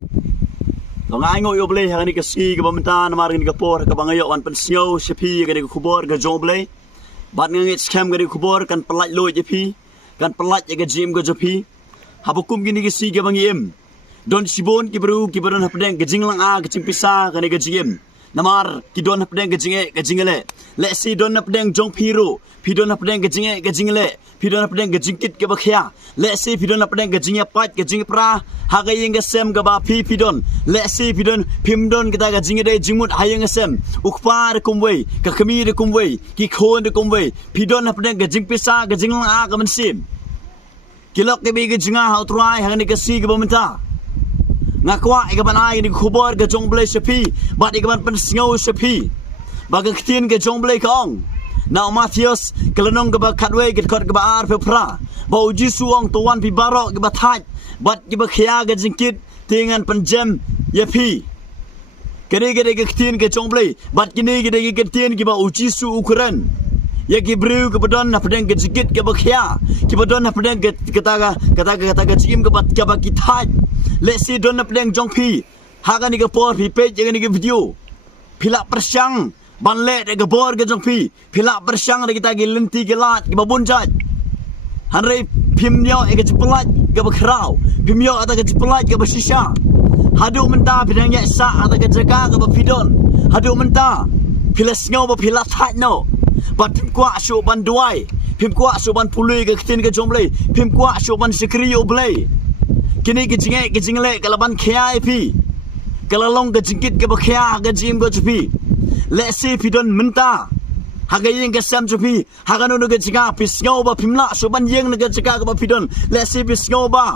Ngai ngo yo ble ha ni ka ski ka bamta na maring ka por ka bangayo wan pensio shepi ka ni khubor ka jong ble bat ngit scam ka ni khubor kan pelat lo je pi kan pelat ka jim ka jopi habukum gini ka si ka bangiem don sibon ki bru ki baron hapdeng ka jinglang a ka cimpisa ka ni ka jim namar ki don hapdeng ka jingele le si don hapdeng jong piro pi don hapdeng ka jingele pi don hapdeng ka jingkit ka bakhya le si pi don hapdeng ka jingya pat ka jingpra ha ga yeng ka sem ka ba pi don le si pi don pim don kita ka jingde jingmut hayeng sem ukpar kumwei ka khami de kumwei ki khon de kumwei pi don hapdeng ka jingpisa ka jinglang a ka mansim kilok ke bi ka jinga ha utrai ha ni ka si ka bamta ngakwa ikaban ai ni khubor ka jong ble shepi bat ikaban pensngau shepi baga ktin ka jong ble kong now Matthews kalanong ka ba katwe ka kot ka ba ar pra ba Jisu ong tuan pi barok ka ba thaj bat ka ba khya ka jingkit tingan panjem yapi kene ka ktin ka jong ble bat kini ka ktin ka ba Jisu Khrist ya ki bru ka badon na pedeng ka jingkit ka ba khya ki badon na pedeng ka kata jim ka ba ki thaj let's see don na pedeng jong pi haga ni ka por pi page ni ka video pila persyang banle de ka bor ka jong pi pila persyang de kita gi lenti ke lat ki babun jaj hanre pimnyo e ka jiplat ka ba khrau pimyo ata ka jiplat ka ba shisha hadu menta pedeng ya sa ata ka jaga ka ba pidon hadu menta pila sngo ba pila thaj no bat pim kwa shu ban duai pim kwa shu ban pului ka ktin ka jong ble pim kwa shu ban sikri o ble kini ke jingle ke laban khia pi kalalong ke jingkit ke bakhia ke jim go chupi le si pidon menta ha ga yeng ke sam chupi ha ga no ke jinga pisngau ba phimla soban yeng ke jika ke ba pidon le si pisngau ba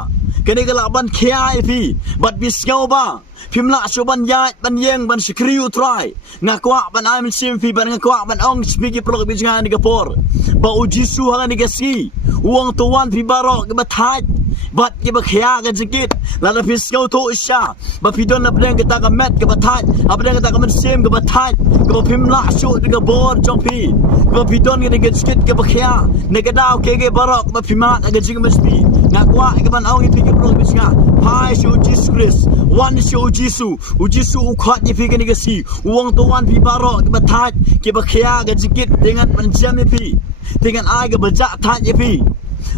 kini ke laban khia pi bat pisngau ba phimla soban ya ban yeng ban sikri utrai ngakwa ban am sim pi ban ngakwa ban ong spiki pro ke jinga ni ke por ba Jisu ha ni ke si uang tuan pi barok ke ba thaj bat ke bakhya ka jikit la pisngau to isha ba pidon na pedeng kita ka met ke bathaj apdeng kita ka mensim ke bathaj ke phimla shu ke bor jongpi ke pidon ke jikit ke bakhya ne ke daw ke barok ba phima ka jing mespi ngakwa ke ban ong pi ke pro bisnga phai shu Jesus Khrist one shu Jisu U Jisu Khrist ni pi ke ni ke si uang to wan pi barok ke bathaj ke bakhya ka jikit dengan penjam ni pi dengan ai ke bejak thaj ni pi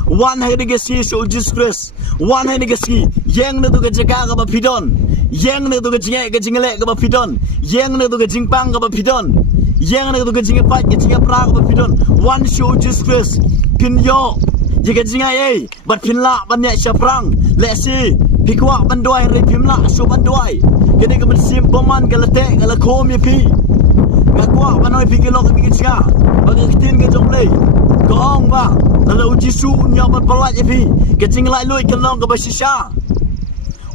one hai ni ke si shu Jesus Khrist one hai ni ke si yeng na tu ke jaga ka ba pidon yeng na tu ke jingle ka ba pidon yeng na tu ke jingpang ka ba pidon yeng na tu ke jingpat ke jingapra ka ba pidon one shu Jesus Khrist pin yo ye ke jinga ei bat pinla ban ne shaprang le si pikwa ban doi re pimla shu ban doi ke ni ke mensim poman ke lete ke la khom ye pi ngakwa ban oi pikilo ke jinga bagi kitin ke jongle gong ba lalu Jisu nya ban pelat ye pi ke jinglai lui ke long ke ba shisha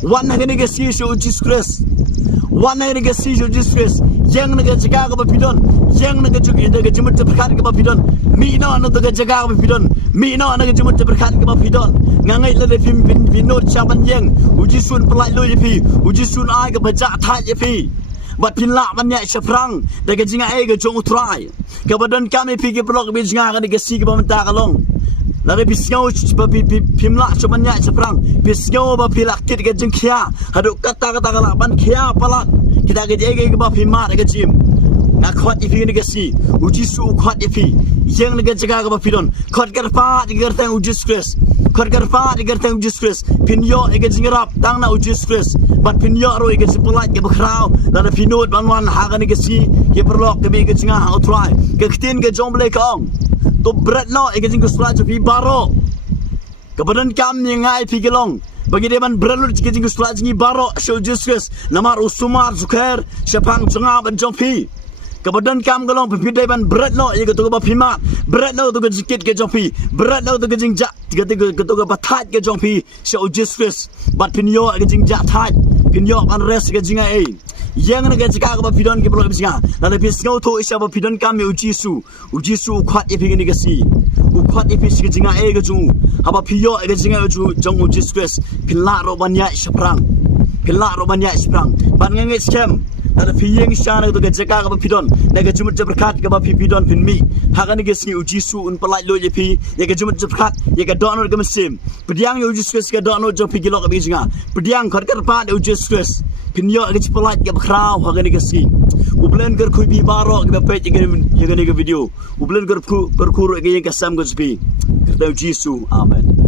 one hai ni ke si shu Jesus Khrist one hai ni ke si shu Jesus Khrist yang na ke jaga ka ba pidon yang na ke jugi de ke jimut berkat ke ba pidon mi no na to ke jaga ka ba pidon mi no na ke jimut berkat ke ba pidon ngangai le pim pinot chaban yang Jisu pelat lui ye pi Jisu ai ke baja thaj ye pi bat pinla ban ya shaprang de ke jinga ai ke jong trai ke badan kami pi ke blok bi jinga ka ni ke si ke ba menta ka long lari pisngau pimla cuman ya seperang pisngau ba pilak kit ke jengkia haduk kata kala ban kia palak kita ke jege ke ba pima ke jim na khot ifi ni ke si Jisu khot ifi yang ni ke jaga ke ba pidon khot garpa di gertang Jesus Khrist khot garpa di gertang Jesus Khrist pinyo ke jingrap tang na Jesus Khrist bat pinyo ro ke sepelat ke bakrau lari pinot banwan ha ke ni ke si ke perlok ke bi ke jinga ha utrai ke ktin ke jomble kong to bread no e gajing kusla pi baro kebadan kam ni ngai pi gelong bagi deban bread lu gajing kusla jingi baro shu Jesus namar usumar zuker sepang jenga ban jompi kebadan kam gelong pi deban bread no e to ba phima bread no to gajikit ke jompi bread no to gajing ja to ba thaj ke jompi shu Jesus bat pinyo gajing ja thaj pinyo ban res gajinga e yang na gajika ka ba pidon ke pro bisga la le pisngau to isha ba pidon kam u Jisu khat e pigini ke si u khat e pis ke jinga e ga ju haba piyo e ga jinga ju jong Jesus Khrist pilla ro ban ya shaprang ban nge scam Ada piyeng syana tu ke jaka ke pidon. Naga jumut berkat ke pidon pin mi. Hakani ke si U Jisu un pelaj lo je pi. Ya ke jumut berkat ya ke donor ke mesim. Pediang U Jisu Khrist ke donor jo pi gilok ke bijinga. Pediang khat ke pat U Jisu Khrist. Pin yo ke pelaj ke kraw hakani ke si. Ublen ker kui bi baro ke page ke ya ke video. Ublen ker ku ke yang ke sam ke pi. Kerta U Jisu. Amen.